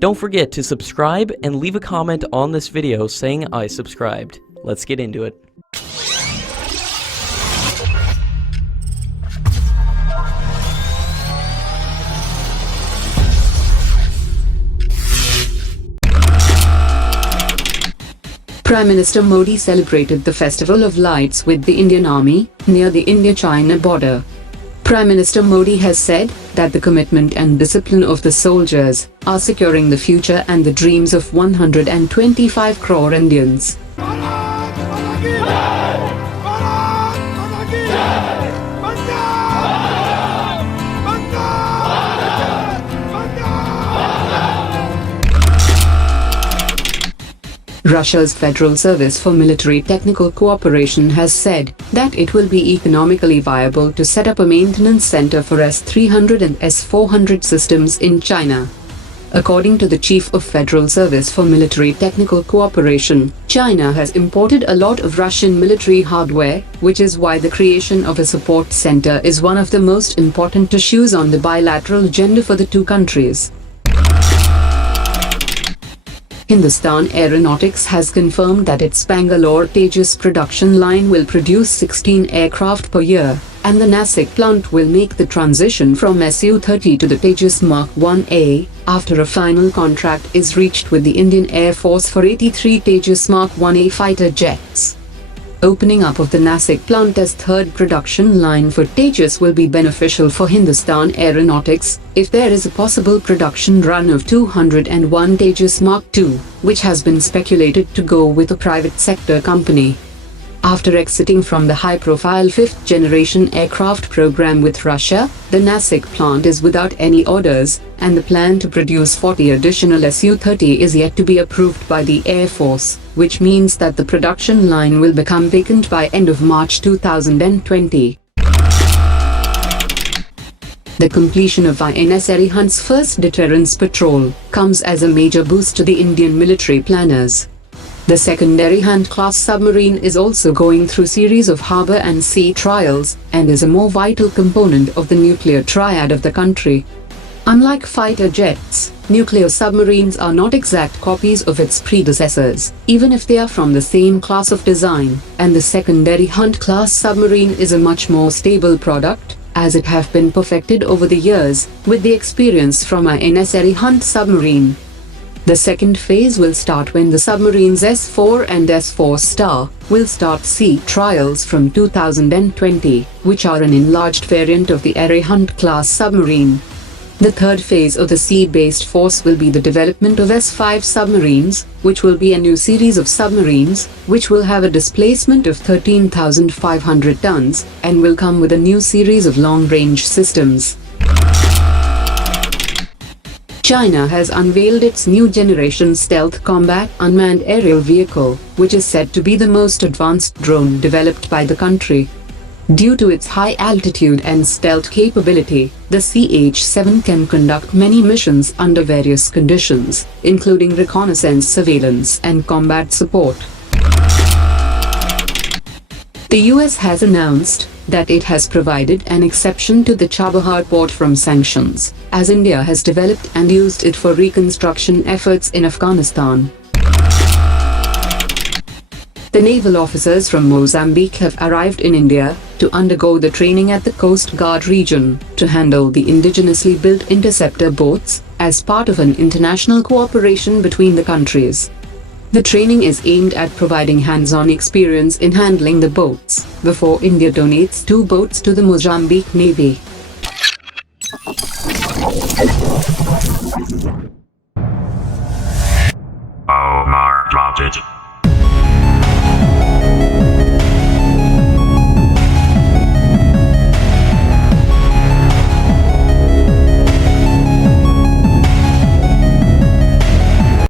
Don't forget to subscribe and leave a comment on this video saying I subscribed. Let's get into it. Prime Minister Modi celebrated the Festival of Lights with the Indian Army near the India-China border. Prime Minister Modi has said that the commitment and discipline of the soldiers are securing the future and the dreams of 125 crore Indians. Russia's Federal Service for Military Technical Cooperation has said that it will be economically viable to set up a maintenance center for S400 and S400 systems in China. According to the Chief of Federal Service for Military Technical Cooperation, China has imported a lot of Russian military hardware, which is why the creation of a support center is one of the most important issues on the bilateral agenda for the two countries. Hindustan Aeronautics has confirmed that its Bangalore Tejas production line will produce 16 aircraft per year, and the Nashik plant will make the transition from Su-30 to the Tejas Mark 1A, after a final contract is reached with the Indian Air Force for 83 Tejas Mark 1A fighter jets. Opening up of the Nashik plant as third production line for Tejas will be beneficial for Hindustan Aeronautics if there is a possible production run of 201 Tejas Mark II, which has been speculated to go with a private sector company. After exiting from the high-profile fifth-generation aircraft program with Russia, the Nashik plant is without any orders, and the plan to produce 40 additional Su-30 is yet to be approved by the Air Force, which means that the production line will become vacant by end of March 2020. The completion of INS Arihant's first deterrence patrol comes as a major boost to the Indian military planners. The second Arihant-class submarine is also going through series of harbour and sea trials and is a more vital component of the nuclear triad of the country. Unlike fighter jets, nuclear submarines are not exact copies of its predecessors, even if they are from the same class of design, and the second Arihant-class submarine is a much more stable product, as it have been perfected over the years with the experience from INS Arihant submarine. The second phase will start when the submarines S4 and S4 Star will start sea trials from 2020, which are an enlarged variant of the Arihant-class submarine. The third phase of the sea-based force will be the development of S5 submarines, which will be a new series of submarines, which will have a displacement of 13,500 tons, and will come with a new series of long-range systems. China has unveiled its new generation stealth combat unmanned aerial vehicle, which is said to be the most advanced drone developed by the country. Due to its high altitude and stealth capability, the CH-7 can conduct many missions under various conditions, including reconnaissance, surveillance, and combat support. The US has announced that it has provided an exception to the Chabahar port from sanctions, as India has developed and used it for reconstruction efforts in Afghanistan. The naval officers from Mozambique have arrived in India to undergo the training at the Coast Guard region to handle the indigenously built interceptor boats as part of an international cooperation between the countries. The training is aimed at providing hands-on experience in handling the boats, before India donates 2 boats to the Mozambique Navy.